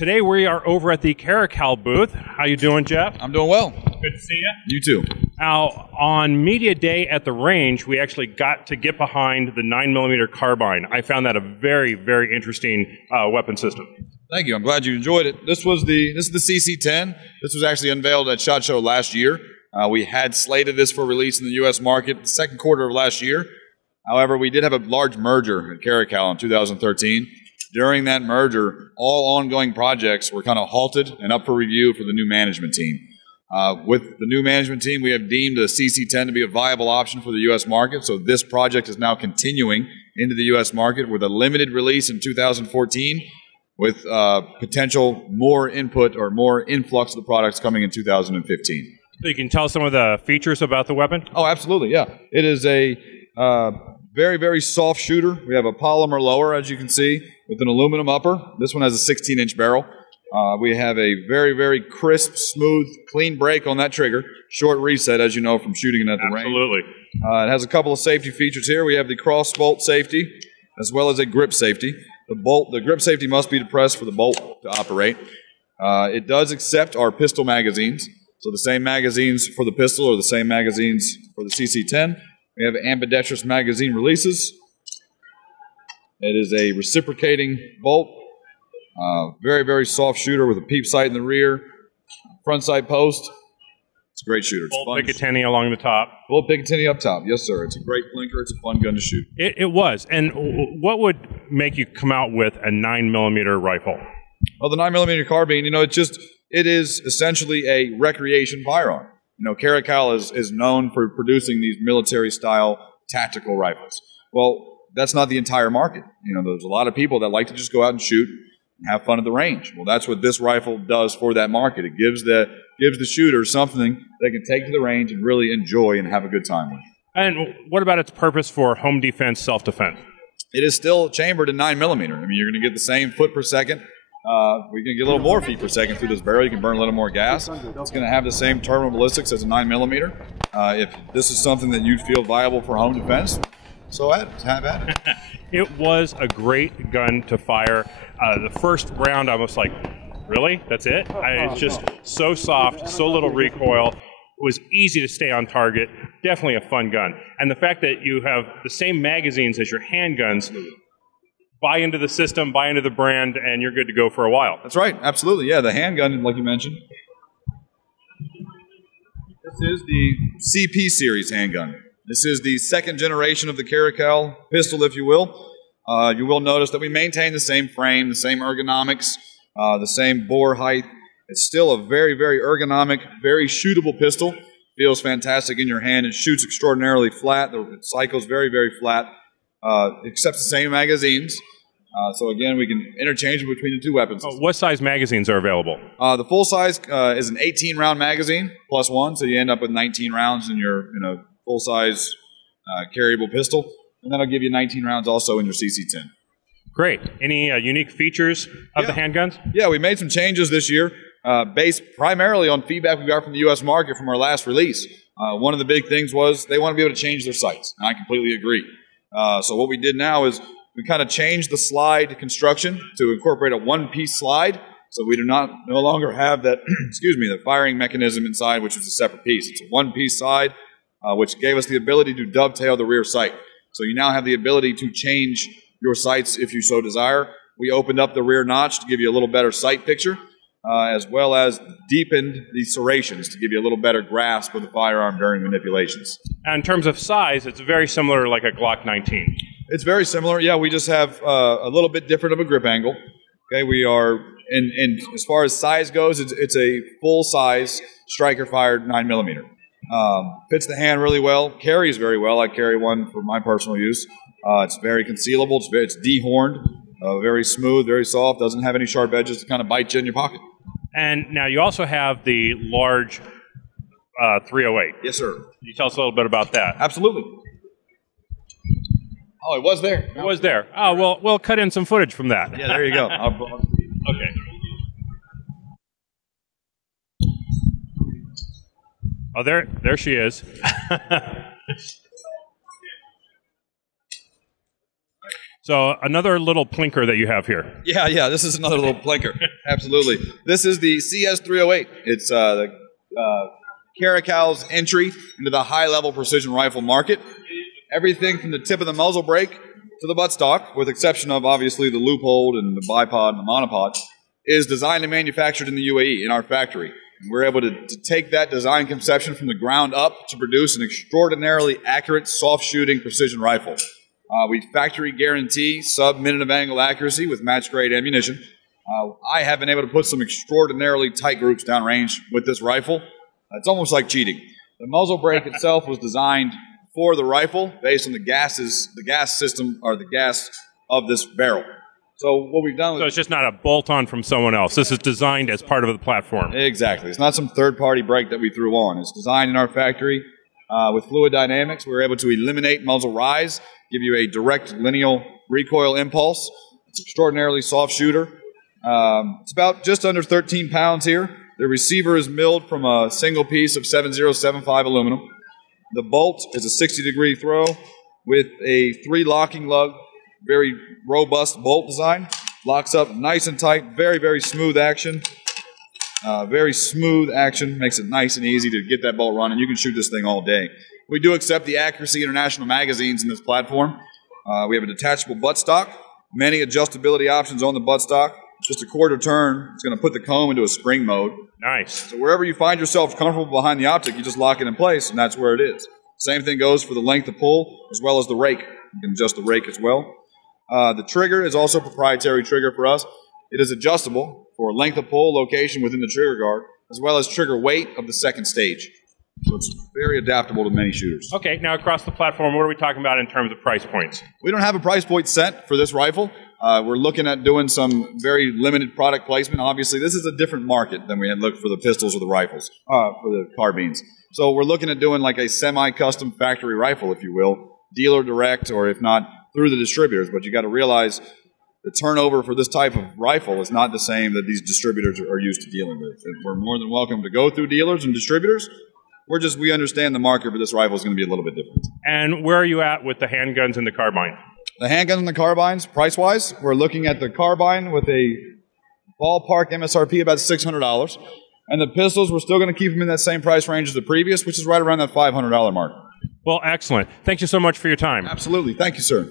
Today we are over at the Caracal booth. How you doing, Jeff? I'm doing well. Good to see you. You too. Now, on media day at the range, we actually got to get behind the 9mm carbine. I found that a very, very interesting weapon system. Thank you. I'm glad you enjoyed it. This is the CC10. This was actually unveiled at SHOT Show last year. We had slated this for release in the U.S. market the second quarter of last year. However, we did have a large merger at Caracal in 2013. During that merger, all ongoing projects were kind of halted and up for review for the new management team. With the new management team, we have deemed the CC10 to be a viable option for the U.S. market, so this project is now continuing into the U.S. market with a limited release in 2014 with potential more input or more influx of the products coming in 2015. So you can tell some of the features about the weapon? Oh, absolutely, yeah. It is a very, very soft shooter. We have a polymer lower, as you can see, with an aluminum upper. This one has a 16-inch barrel. We have a very, very crisp, smooth, clean break on that trigger. Short reset, as you know, from shooting it at the range. Absolutely. It has a couple of safety features here. We have the cross bolt safety, as well as a grip safety. The grip safety must be depressed for the bolt to operate. It does accept our pistol magazines. So the same magazines for the pistol are the same magazines for the CC10. We have ambidextrous magazine releases. It is a reciprocating bolt. Very, very soft shooter with a peep sight in the rear. Front sight post. It's a great shooter. It's Bolt Picatinny along the top. Bolt Picatinny up top. Yes, sir. It's a great blinker. It's a fun gun to shoot. It was. And what would make you come out with a 9mm rifle? Well, the 9mm carbine, you know, it is essentially a recreation firearm. You know, Caracal is known for producing these military-style tactical rifles. Well, that's not the entire market. You know, there's a lot of people that like to just go out and shoot and have fun at the range. Well, that's what this rifle does for that market. It gives the shooter something they can take to the range and really enjoy and have a good time with. And what about its purpose for home defense, self-defense? It is still chambered in 9mm. I mean, you're going to get the same foot per second. We're going to get a little more feet per second through this barrel. You can burn a little more gas. It's going to have the same terminal ballistics as a 9mm. If this is something that you feel viable for home defense, so have at it. It was a great gun to fire. The first round, I was like, really? That's it? It's just so soft, so little recoil. It was easy to stay on target. Definitely a fun gun. And the fact that you have the same magazines as your handguns, buy into the system, buy into the brand, and you're good to go for a while. That's right. Absolutely. Yeah, the handgun, like you mentioned. This is the CP series handgun. This is the second generation of the Caracal pistol, if you will. You will notice that we maintain the same frame, the same ergonomics, the same bore height. It's still a very, very ergonomic, very shootable pistol. Feels fantastic in your hand. It shoots extraordinarily flat. It cycles very, very flat. Accepts the same magazines. So again, we can interchange between the two weapons. What size magazines are available? The full size is an 18-round magazine plus one, so you end up with 19 rounds in a full-size carryable pistol, and that'll give you 19 rounds also in your CC10. Great. Any unique features of the handguns? Yeah, we made some changes this year, based primarily on feedback we got from the U.S. market from our last release. One of the big things was they want to be able to change their sights, and I completely agree. So what we did now is we kind of changed the slide construction to incorporate a one-piece slide, so we no longer have that, the firing mechanism inside, which is a separate piece. It's a one-piece side, which gave us the ability to dovetail the rear sight. So you now have the ability to change your sights if you so desire. We opened up the rear notch to give you a little better sight picture, as well as deepened the serrations to give you a little better grasp of the firearm during manipulations. And in terms of size, it's very similar like a Glock 19. It's very similar. Yeah, we just have a little bit different of a grip angle. Okay, we are, and as far as size goes, it's a full-size striker-fired 9mm. Fits the hand really well, carries very well. I carry one for my personal use. It's very concealable. It's dehorned, very smooth, very soft, doesn't have any sharp edges to kind of bite you in your pocket. And now you also have the large 308. Yes, sir. Can you tell us a little bit about that? Absolutely. Oh, it was there. It was there. Oh, well, we'll cut in some footage from that. Yeah, there you go. Okay. Oh, there she is. So another little plinker that you have here. Yeah, this is another little plinker. Absolutely. This is the CS308. It's the Caracal's entry into the high-level precision rifle market. Everything from the tip of the muzzle brake to the buttstock, with exception of obviously the loophole and the bipod and the monopod, is designed and manufactured in the UAE in our factory. And we're able to take that design conception from the ground up to produce an extraordinarily accurate, soft-shooting precision rifle. We factory guarantee sub-minute of angle accuracy with match-grade ammunition. I have been able to put some extraordinarily tight groups downrange with this rifle. It's almost like cheating. The muzzle brake itself was designed for the rifle based on the gas system, or the gas of this barrel. So what we've done... So it's just not a bolt-on from someone else. This is designed as part of the platform. Exactly. It's not some third-party brake that we threw on. It's designed in our factory with fluid dynamics. We were able to eliminate muzzle rise, give you a direct lineal recoil impulse. It's an extraordinarily soft shooter. It's about just under 13 pounds here. The receiver is milled from a single piece of 7075 aluminum. The bolt is a 60-degree throw with a 3 locking lug, very robust bolt design. Locks up nice and tight, very, very smooth action. Very smooth action, makes it nice and easy to get that bolt running. You can shoot this thing all day. We do accept the Accuracy International magazines in this platform. We have a detachable buttstock, many adjustability options on the buttstock. Just a quarter turn, it's going to put the comb into a spring mode. Nice. So wherever you find yourself comfortable behind the optic, you just lock it in place, and that's where it is. Same thing goes for the length of pull, as well as the rake. You can adjust the rake as well. The trigger is also a proprietary trigger for us. It is adjustable for length of pull, location within the trigger guard, as well as trigger weight of the second stage. So it's very adaptable to many shooters. Okay, now across the platform, what are we talking about in terms of price points? We don't have a price point set for this rifle. We're looking at doing some very limited product placement. Obviously, this is a different market than we had looked for the pistols or the rifles, for the carbines. So we're looking at doing like a semi-custom factory rifle, if you will, dealer direct, or if not, through the distributors. But you got to realize the turnover for this type of rifle is not the same that these distributors are used to dealing with. We're more than welcome to go through dealers and distributors. We understand the market for this rifle is going to be a little bit different. And where are you at with the handguns and the carbine? The handguns and the carbines, price-wise, we're looking at the carbine with a ballpark MSRP about $600. And the pistols, we're still going to keep them in that same price range as the previous, which is right around that $500 mark. Well, excellent. Thank you so much for your time. Absolutely. Thank you, sir.